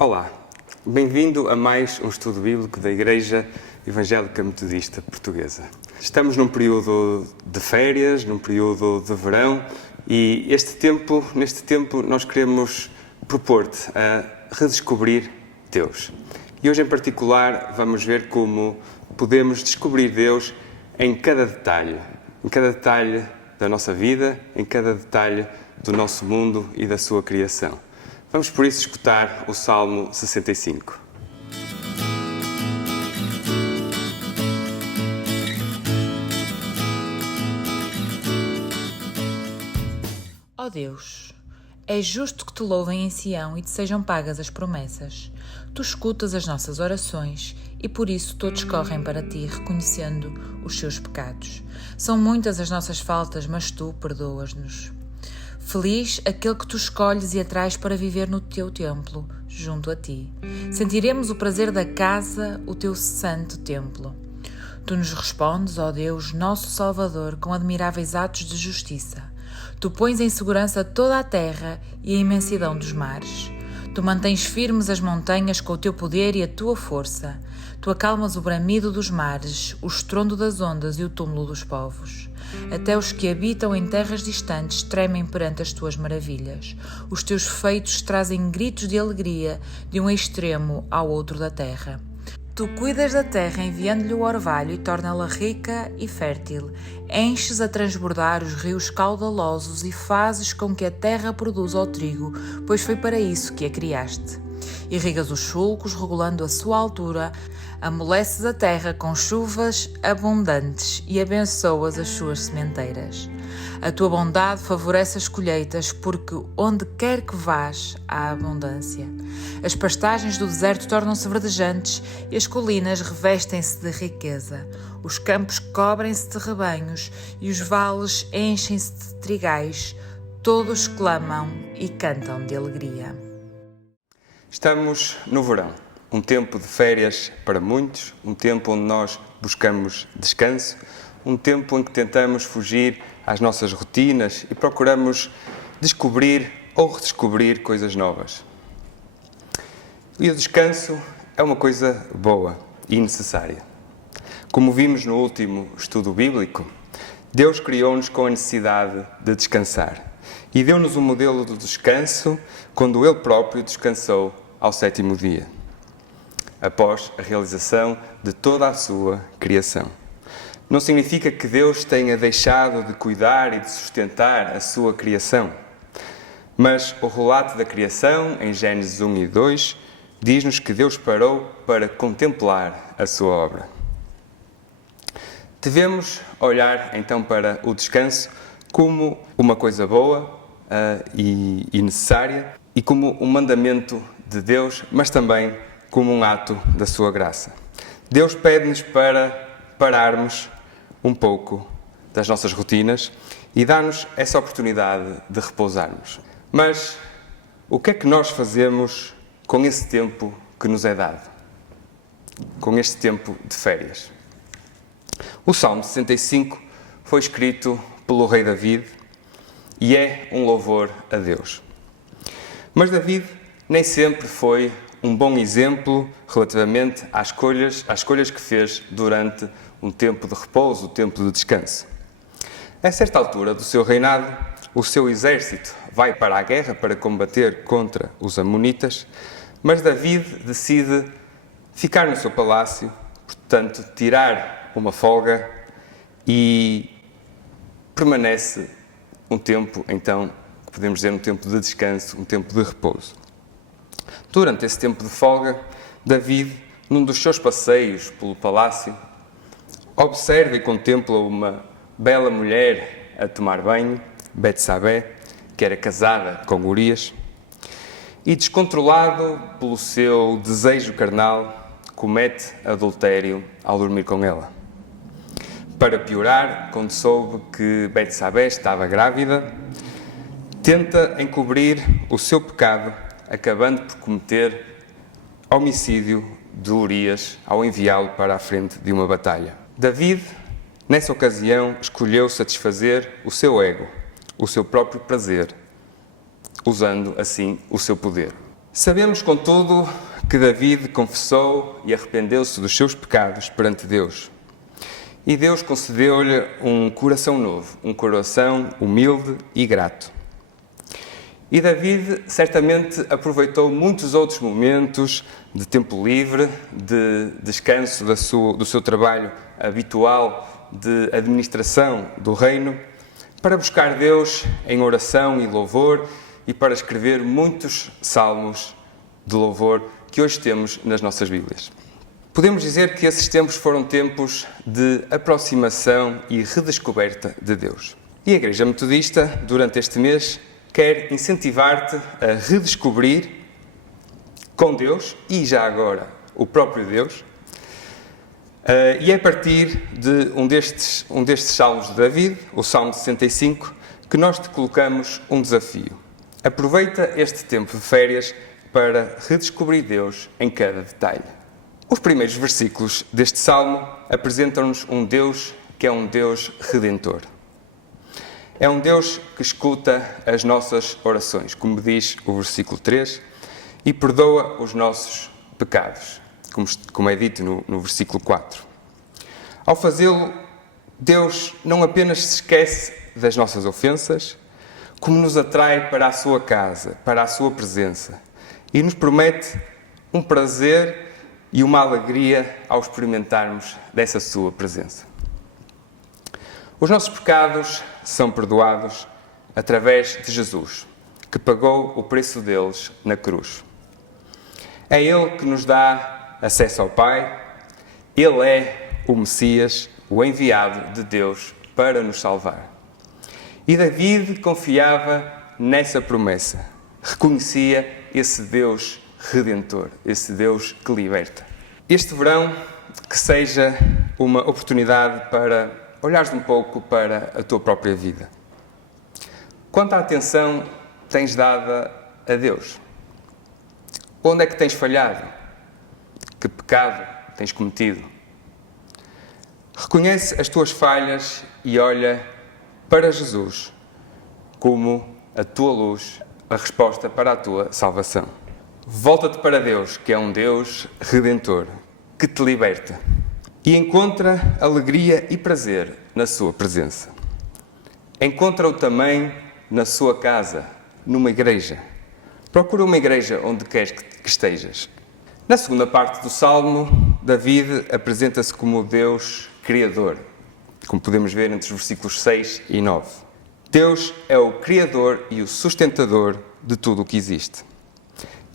Olá, bem-vindo a mais um estudo bíblico da Igreja Evangélica Metodista Portuguesa. Estamos num período de férias, num período de verão e neste tempo nós queremos propor-te a redescobrir Deus. E hoje em particular vamos ver como podemos descobrir Deus em cada detalhe da nossa vida, em cada detalhe do nosso mundo e da sua criação. Vamos por isso escutar o Salmo 65. Ó Deus, é justo que te louvem em Sião e te sejam pagas as promessas. Tu escutas as nossas orações e por isso todos correm para ti, reconhecendo os seus pecados. São muitas as nossas faltas, mas tu perdoas-nos. Feliz aquele que tu escolhes e atrás para viver no teu templo, junto a ti. Sentiremos o prazer da casa, o teu santo templo. Tu nos respondes, ó Deus, nosso Salvador, com admiráveis atos de justiça. Tu pões em segurança toda a terra e a imensidão dos mares. Tu mantens firmes as montanhas com o teu poder e a tua força. Tu acalmas o bramido dos mares, o estrondo das ondas e o túmulo dos povos. Até os que habitam em terras distantes tremem perante as tuas maravilhas. Os teus feitos trazem gritos de alegria de um extremo ao outro da terra. Tu cuidas da terra enviando-lhe o orvalho e torna-la rica e fértil. Enches a transbordar os rios caudalosos e fazes com que a terra produza o trigo, pois foi para isso que a criaste. Irrigas os sulcos, regulando a sua altura, amoleces a terra com chuvas abundantes e abençoas as suas sementeiras. A tua bondade favorece as colheitas, porque onde quer que vás, há abundância. As pastagens do deserto tornam-se verdejantes e as colinas revestem-se de riqueza. Os campos cobrem-se de rebanhos e os vales enchem-se de trigais. Todos clamam e cantam de alegria. Estamos no verão, um tempo de férias para muitos, um tempo onde nós buscamos descanso, um tempo em que tentamos fugir às nossas rotinas e procuramos descobrir ou redescobrir coisas novas. E o descanso é uma coisa boa e necessária. Como vimos no último estudo bíblico, Deus criou-nos com a necessidade de descansar e deu-nos um modelo do descanso quando Ele próprio descansou ao sétimo dia, após a realização de toda a sua criação. Não significa que Deus tenha deixado de cuidar e de sustentar a sua criação, mas o relato da criação, em Gênesis 1 e 2, diz-nos que Deus parou para contemplar a sua obra. Devemos olhar então para o descanso como uma coisa boa e necessária e como um mandamento de Deus, mas também como um ato da sua graça. Deus pede-nos para pararmos um pouco das nossas rotinas e dá-nos essa oportunidade de repousarmos. Mas o que é que nós fazemos com esse tempo que nos é dado? Com este tempo de férias? O Salmo 65 foi escrito pelo rei David e é um louvor a Deus. Mas David nem sempre foi um bom exemplo relativamente às escolhas que fez durante um tempo de repouso, um tempo de descanso. A certa altura do seu reinado, o seu exército vai para a guerra para combater contra os amonitas, mas David decide ficar no seu palácio, portanto, tirar uma folga e permanece um tempo, então, podemos dizer um tempo de descanso, um tempo de repouso. Durante esse tempo de folga, David, num dos seus passeios pelo palácio, observa e contempla uma bela mulher a tomar banho, Betsabé, que era casada com Urias, e descontrolado pelo seu desejo carnal, comete adultério ao dormir com ela. Para piorar, quando soube que Betsabé estava grávida, tenta encobrir o seu pecado, acabando por cometer homicídio de Urias ao enviá-lo para a frente de uma batalha. David, nessa ocasião, escolheu satisfazer o seu ego, o seu próprio prazer, usando assim o seu poder. Sabemos, contudo, que David confessou e arrependeu-se dos seus pecados perante Deus. E Deus concedeu-lhe um coração novo, um coração humilde e grato. E David certamente aproveitou muitos outros momentos de tempo livre, de descanso do seu trabalho habitual de administração do reino, para buscar Deus em oração e louvor e para escrever muitos salmos de louvor que hoje temos nas nossas Bíblias. Podemos dizer que esses tempos foram tempos de aproximação e redescoberta de Deus. E a Igreja Metodista, durante este mês, quer incentivar-te a redescobrir com Deus, e já agora o próprio Deus, e é a partir de um destes salmos de David, o Salmo 65, que nós te colocamos um desafio. Aproveita este tempo de férias para redescobrir Deus em cada detalhe. Os primeiros versículos deste salmo apresentam-nos um Deus que é um Deus redentor. É um Deus que escuta as nossas orações, como diz o versículo 3, e perdoa os nossos pecados, como é dito no versículo 4. Ao fazê-lo, Deus não apenas se esquece das nossas ofensas, como nos atrai para a sua casa, para a sua presença, e nos promete um prazer e uma alegria ao experimentarmos dessa sua presença. Os nossos pecados são perdoados através de Jesus, que pagou o preço deles na cruz. É Ele que nos dá acesso ao Pai. Ele é o Messias, o enviado de Deus para nos salvar. E David confiava nessa promessa, reconhecia esse Deus redentor, esse Deus que liberta. Este verão, que seja uma oportunidade para olhares um pouco para a tua própria vida. Quanta atenção tens dado a Deus? Onde é que tens falhado? Que pecado tens cometido? Reconhece as tuas falhas e olha para Jesus como a tua luz, a resposta para a tua salvação. Volta-te para Deus, que é um Deus redentor, que te liberta e encontra alegria e prazer na sua presença. Encontra-o também na sua casa, numa igreja. Procura uma igreja onde queres que estejas. Na segunda parte do Salmo, David apresenta-se como o Deus Criador, como podemos ver entre os versículos 6 e 9. Deus é o Criador e o sustentador de tudo o que existe,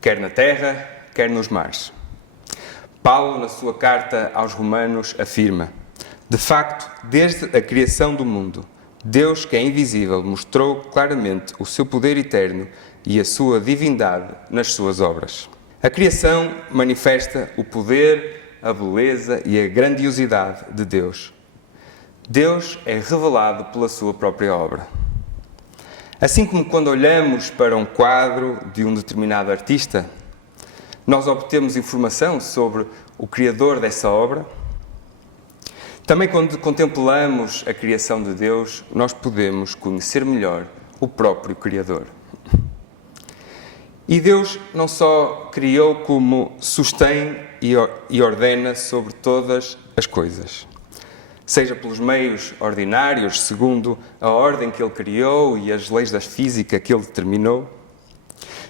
quer na terra, quer nos mares. Paulo, na sua carta aos Romanos, afirma: de facto, desde a criação do mundo, Deus, que é invisível, mostrou claramente o seu poder eterno e a sua divindade nas suas obras. A criação manifesta o poder, a beleza e a grandiosidade de Deus. Deus é revelado pela sua própria obra. Assim como quando olhamos para um quadro de um determinado artista, nós obtemos informação sobre o criador dessa obra, também quando contemplamos a criação de Deus, nós podemos conhecer melhor o próprio Criador. E Deus não só criou, como sustém e ordena sobre todas as coisas. Seja pelos meios ordinários, segundo a ordem que Ele criou e as leis da física que Ele determinou,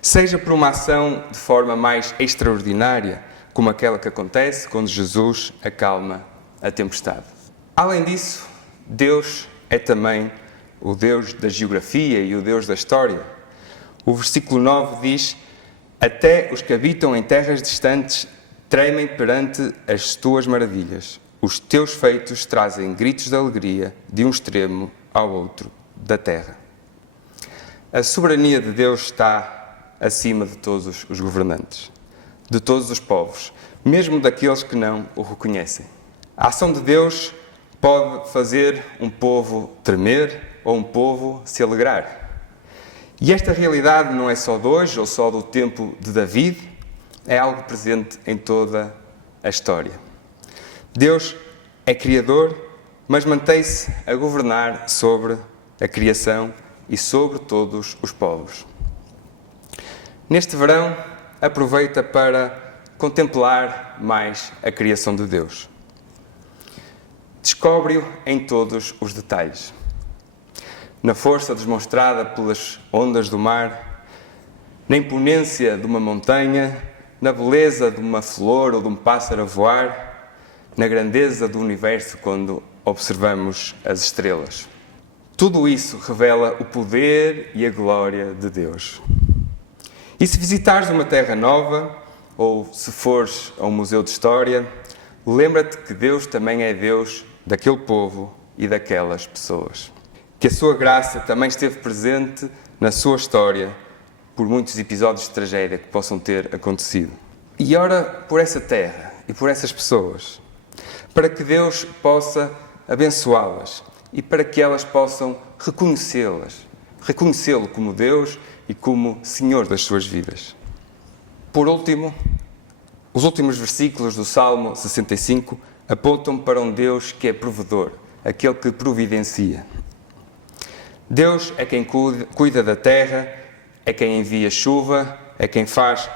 seja por uma ação de forma mais extraordinária, como aquela que acontece quando Jesus acalma a tempestade. Além disso, Deus é também o Deus da geografia e o Deus da história. O versículo 9 diz: até os que habitam em terras distantes tremem perante as tuas maravilhas. Os teus feitos trazem gritos de alegria de um extremo ao outro da terra. A soberania de Deus está acima de todos os governantes, de todos os povos, mesmo daqueles que não o reconhecem. A ação de Deus pode fazer um povo tremer ou um povo se alegrar. E esta realidade não é só de hoje ou só do tempo de David, é algo presente em toda a história. Deus é Criador, mas mantém-se a governar sobre a criação e sobre todos os povos. Neste verão, aproveita para contemplar mais a criação de Deus. Descobre-o em todos os detalhes. Na força demonstrada pelas ondas do mar, na imponência de uma montanha, na beleza de uma flor ou de um pássaro a voar, na grandeza do universo quando observamos as estrelas. Tudo isso revela o poder e a glória de Deus. E se visitares uma terra nova, ou se fores a um museu de história, lembra-te que Deus também é Deus daquele povo e daquelas pessoas. Que a sua graça também esteve presente na sua história por muitos episódios de tragédia que possam ter acontecido. E ora por essa terra e por essas pessoas, para que Deus possa abençoá-las e para que elas possam reconhecê-lo como Deus e como Senhor das suas vidas. Por último, os últimos versículos do Salmo 65 apontam para um Deus que é provedor, aquele que providencia. Deus é quem cuida da terra, é quem envia chuva, é quem faz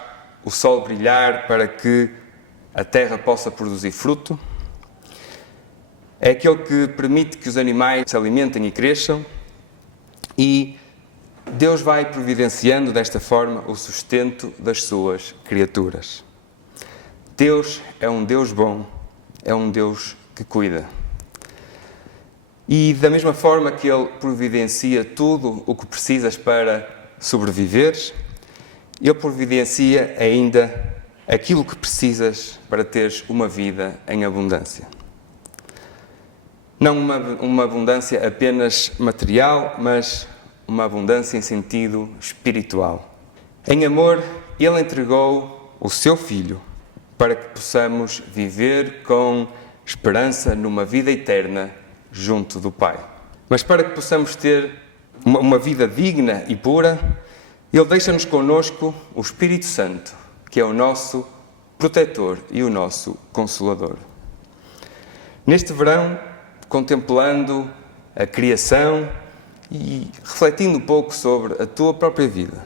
o sol brilhar para que a terra possa produzir fruto. É aquele que permite que os animais se alimentem e cresçam. E Deus vai providenciando desta forma o sustento das suas criaturas. Deus é um Deus bom, é um Deus que cuida. E da mesma forma que Ele providencia tudo o que precisas para sobreviveres, Ele providencia ainda aquilo que precisas para teres uma vida em abundância. Não uma abundância apenas material, mas uma abundância em sentido espiritual. Em amor, Ele entregou o Seu Filho para que possamos viver com esperança numa vida eterna junto do Pai. Mas para que possamos ter uma vida digna e pura, Ele deixa-nos connosco o Espírito Santo, que é o nosso protetor e o nosso consolador. Neste verão, contemplando a criação e refletindo um pouco sobre a tua própria vida,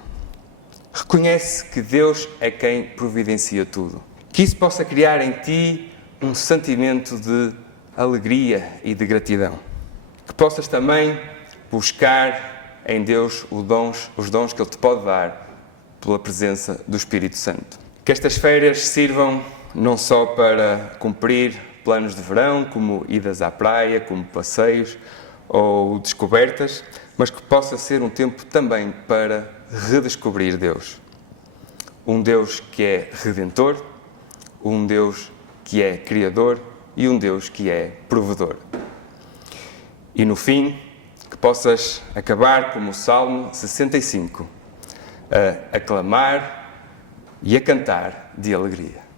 reconhece que Deus é quem providencia tudo. Que isso possa criar em ti um sentimento de alegria e de gratidão. Que possas também buscar em Deus os dons que Ele te pode dar pela presença do Espírito Santo. Que estas férias sirvam não só para cumprir planos de verão, como idas à praia, como passeios ou descobertas, mas que possa ser um tempo também para redescobrir Deus. Um Deus que é redentor, um Deus que é criador e um Deus que é provedor. E no fim, que possas acabar como o Salmo 65, a aclamar e a cantar de alegria.